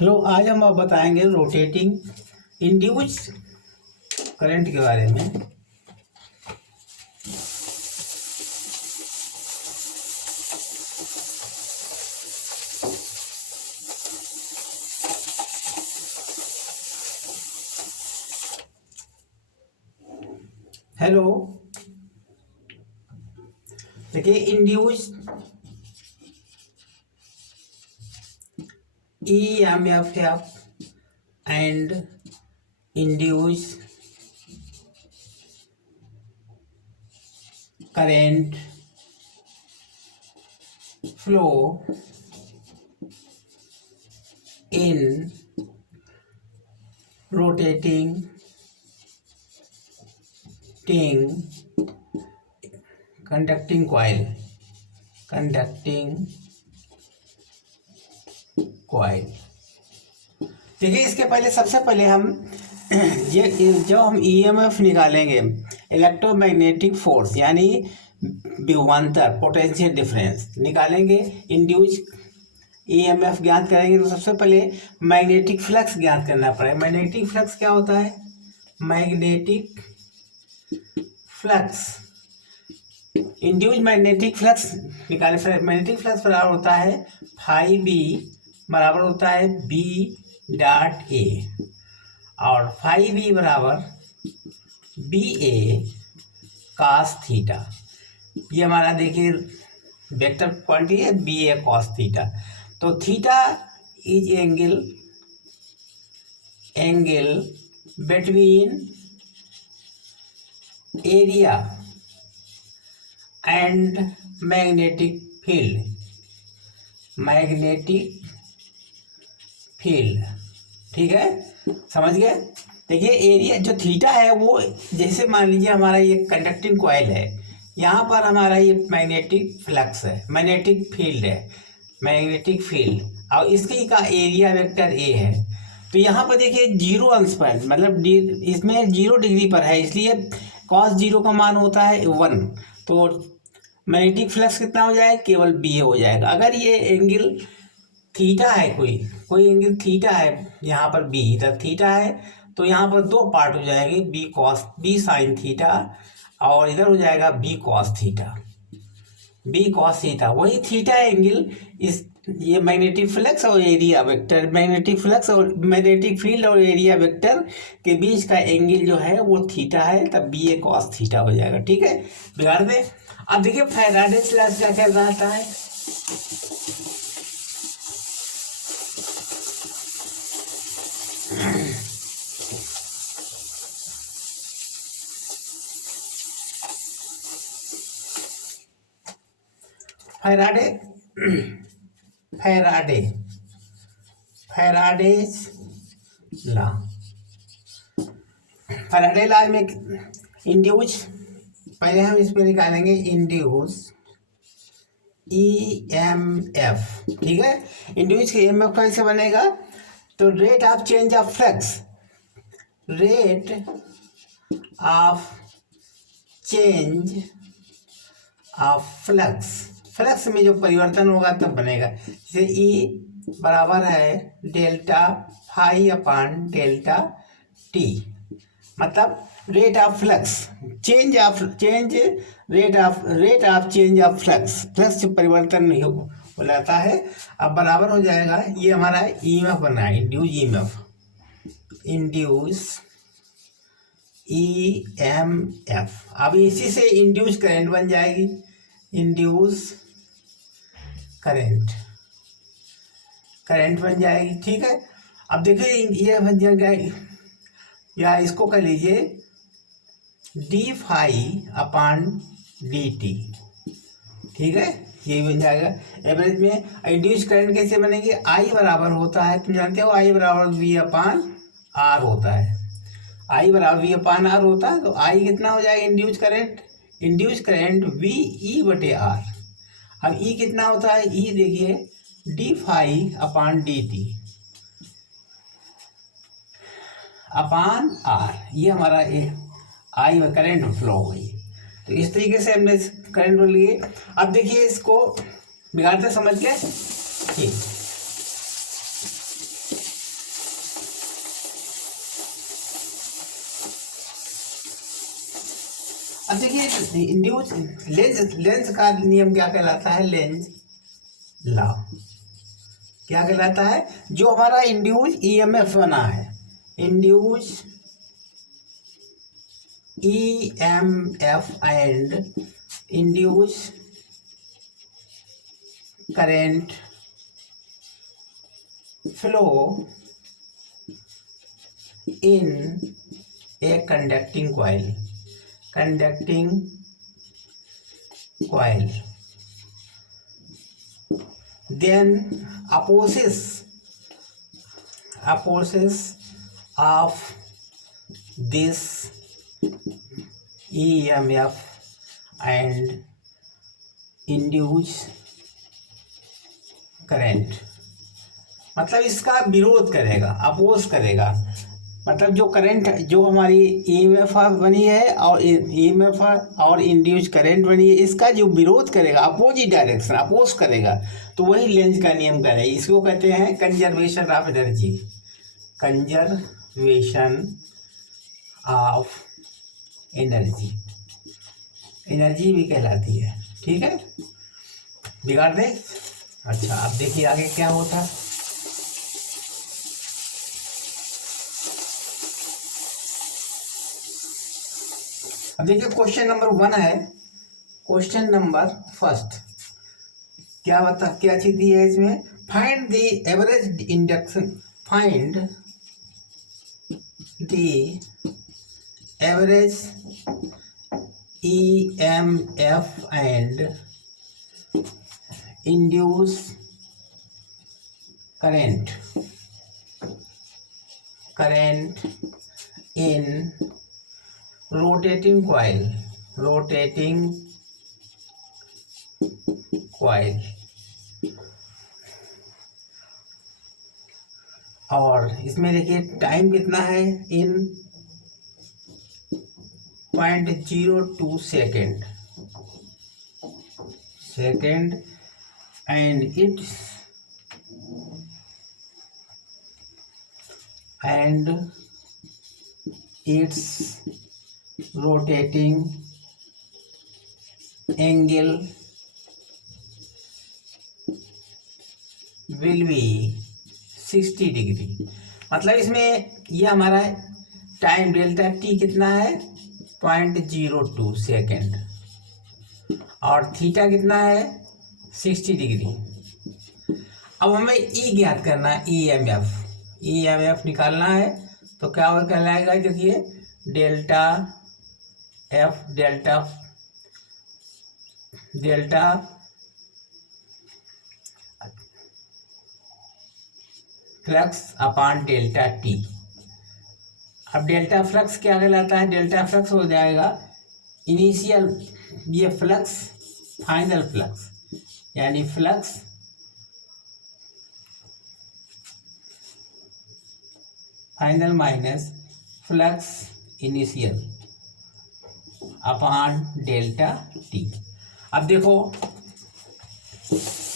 Hello, आज हम आप बताएंगे रोटेटिंग इंड्यूस करंट के बारे में। हेलो, देखिए induce EMF and induce current flow in rotating conducting coil देखिए, इसके पहले सबसे पहले हम ये जब हम EMF निकालेंगे, इलेक्ट्रोमैग्नेटिक फोर्स यानी विभवांतर पोटेंशियल डिफरेंस निकालेंगे, इंड्यूस EMF ज्ञात करेंगे तो सबसे पहले मैग्नेटिक फ्लक्स ज्ञात करना पड़ेगा। मैग्नेटिक फ्लक्स क्या होता है? Magnetic flux induce magnetic flux निकाले, मैग्नेटिक फ्लक्स बराबर होता है फाई बी बराबर होता है बी डॉट ए, और फाई बी बराबर बी ए कॉस थीटा। ये हमारा देखिए वेक्टर क्वांटिटी है बी ए कॉस थीटा। तो theta is angle between area and magnetic field, ठीक है, समझ गए। देखिए एरिया जो थीटा है वो, जैसे मान लीजिए हमारा ये कंडक्टिंग कॉइल है, यहाँ पर हमारा ये मैग्नेटिक फ्लक्स है, मैग्नेटिक फील्ड और इसकी का एरिया वेक्टर ए है। तो यहाँ पर देखिए जीरो अंश पर, मतलब इसमें 0 डिग्री पर है, इसलिए cos 0 का मान होता है 1। तो मैग्नेटिक फ्लक्स कितना हो जाएगा? केवल बी हो जाएगा। अगर ये एंगल थीटा है, कोई एंगल थीटा है, यहाँ पर बी इधर थीटा है, तो यहाँ पर दो पार्ट हो जाएंगे, बी साइन थीटा और इधर हो जाएगा बी कॉस थीटा। वही थीटा एंगल इस ये मैग्नेटिक फ्लक्स और एरिया वेक्टर, मैग्नेटिक फ्लक्स और मैग्नेटिक फील्ड और एरिया वेक्टर के बीच का एंगल जो है वो थीटा है, तब बी ए कॉस थीटा हो जाएगा। ठीक है, बिगाड़ दे। अब देखिए फैराडेज लॉ क्या कहता है? फैराडेज लॉ में इंड्यूस, पहले हम इसमें निकालेंगे इंड्यूस EMF, ठीक है। इंड्यूस के EMF कैसे बनेगा? तो rate of change of flux में जो परिवर्तन होगा तब बनेगा। जैसे E बराबर है delta phi upon delta T, मतलब rate of flux rate of change of flux जो परिवर्तन नहीं हो जाता है। अब बराबर हो जाएगा, ये हमारा EMF बना है, इंड्यूस EMF। अब इसी से इंड्यूस करंट बन जाएगी, इंड्यूस करंट बन जाएगी। ठीक है, अब देखिए ये बन जाएगा, या इसको कह लीजिए D phi upon D T, ठीक है, ये बन जाएगा। एवरेज में इंड्यूस करंट कैसे बनेगी? आई बराबर होता है, तुम जानते हो आई बराबर वी अपान आर होता है, आई बराबर वी अपान आर होता है। तो आई कितना हो जाएगा? इंड्यूस करंट वी ई बटे आर। अब ई कितना होता है? ई देखिए D phi upon D T upon R, ये हमारा आई में करंट फ्लो हो गई। तो इस तरीके से हमने करंट फ्लो लिए। अब देखिए इसको बिगाड़ते समझ के, ठीक, अब देखिए इंड्यूस लेंस का नियम क्या कहलाता है, लेंस लॉ क्या कहलाता है, जो हमारा इंड्यूस ईएमएफ बना है, induce EMF and induce current flow in a conducting coil then opposites of this EMF and induce current, मतलब इसका विरोध करेगा, अपोज करेगा, मतलब जो करंट, जो हमारी ईएमएफ बनी है और ईएमएफ और इंड्यूस करंट बनी है, इसका जो विरोध करेगा, अपोजिट डायरेक्शन अपोज करेगा, तो वही लेंज का नियम करेगा। इसको कहते हैं conservation of energy, conservation of energy, energy भी कहलाती है। ठीक है, बिगाड़ दे। अच्छा, अब देखिए आगे क्या होता है। अब देखिए क्वेश्चन नंबर 1 है, क्वेश्चन नंबर फर्स्ट क्या चीज दी है इसमें, find the average induction, find the average EMF and induce current in rotating coil और इसमें देखिए टाइम कितना है, इन 0.02 second and it's rotating angle will be 60 degree. मतलब इसमें ये हमारा टाइम डेल्टा टी कितना है, 0.02 सेकेंड, और थीटा कितना है, 60 डिग्री। अब हमें ई ज्ञात करना है, ईएमएफ निकालना है, तो क्या और कहलाएगा, देखिए delta flux upon delta T. अब डेल्टा फ्लक्स क्या कहलाता है, डेल्टा फ्लक्स हो जाएगा इनिशियल, ये फ्लक्स फाइनल फ्लक्स, यानी flux final minus flux initial upon delta T. अब देखो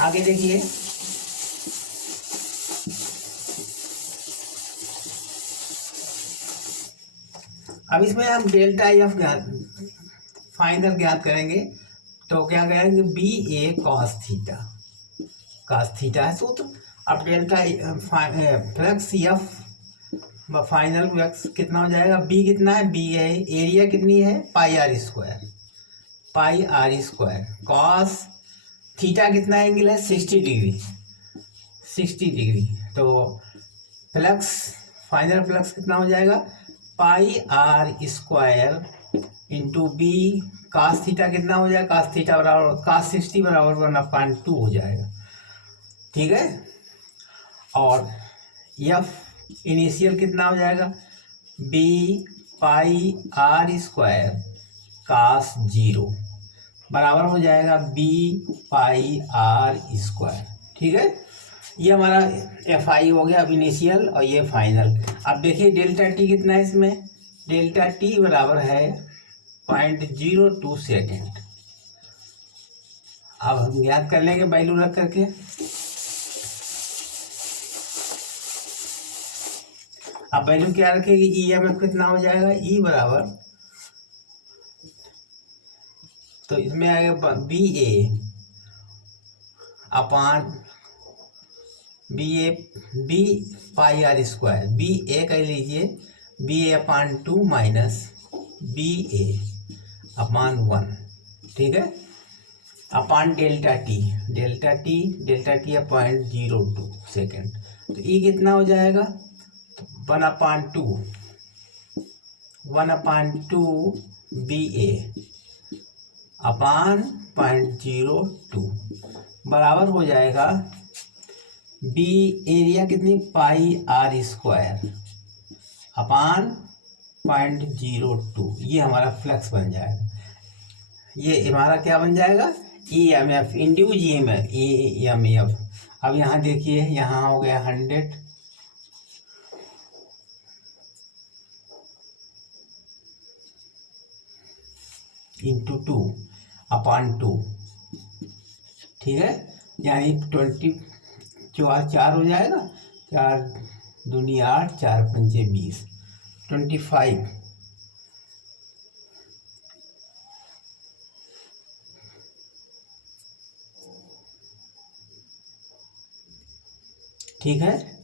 आगे देखिए, अब इसमें हम डेल्टा एफ फाइनल ज्ञात करेंगे, तो क्या करेंगे, बी ए कॉस थीटा है सूत्र। अब delta flux F final flux कितना हो जाएगा, बी कितना है, बी है एरिया कितनी है, पाई आर स्क्वायर, कॉस थीटा कितना एंगल है, 60 डिग्री। तो फ्लक्स फाइनल फ्लक्स कितना हो जाएगा, pi are square into B cos theta कितना हो जाएगा, कॉस थीटा बराबर कॉस 60 बराबर 1/2 हो जाएगा। ठीक है, और एफ इनिशियल कितना हो जाएगा, B pi are square cos 0 बराबर हो जाएगा बी पाई आर स्क्वायर। ठीक है, ये हमारा एफ आई हो गया अब इनिशियल, और ये फाइनल। अब देखिए डेल्टा टी कितना है इसमें, डेल्टा टी बराबर है 0.02 सेकेंड। अब हम याद कर लेंगे वैल्यू रख करके। अब वैल्यू क्या रखेगी, ई एम एफ कितना हो जाएगा, ई बराबर तो इसमें आएगा B A upon B pi are square, B A कह लीजिए, B A upon 2 minus B A upon 1, ठीक है, upon delta T upon 0.02 second. तो ई कितना हो जाएगा, 1/2 बी ए अपान 0.02 बराबर हो जाएगा बी एरिया कितनी, पाई आर स्क्वायर अपान 0.02। ये हमारा फ्लक्स बन जाएगा, ये हमारा क्या बन जाएगा, E M F, induced E M F. अब यहाँ देखिए, यहाँ हो गया 100 इंटू 2/2, ठीक है, यानी 20 4 हो जाएगा, 4 दूनी 8, 4 पंचे 20, 25, ठीक है।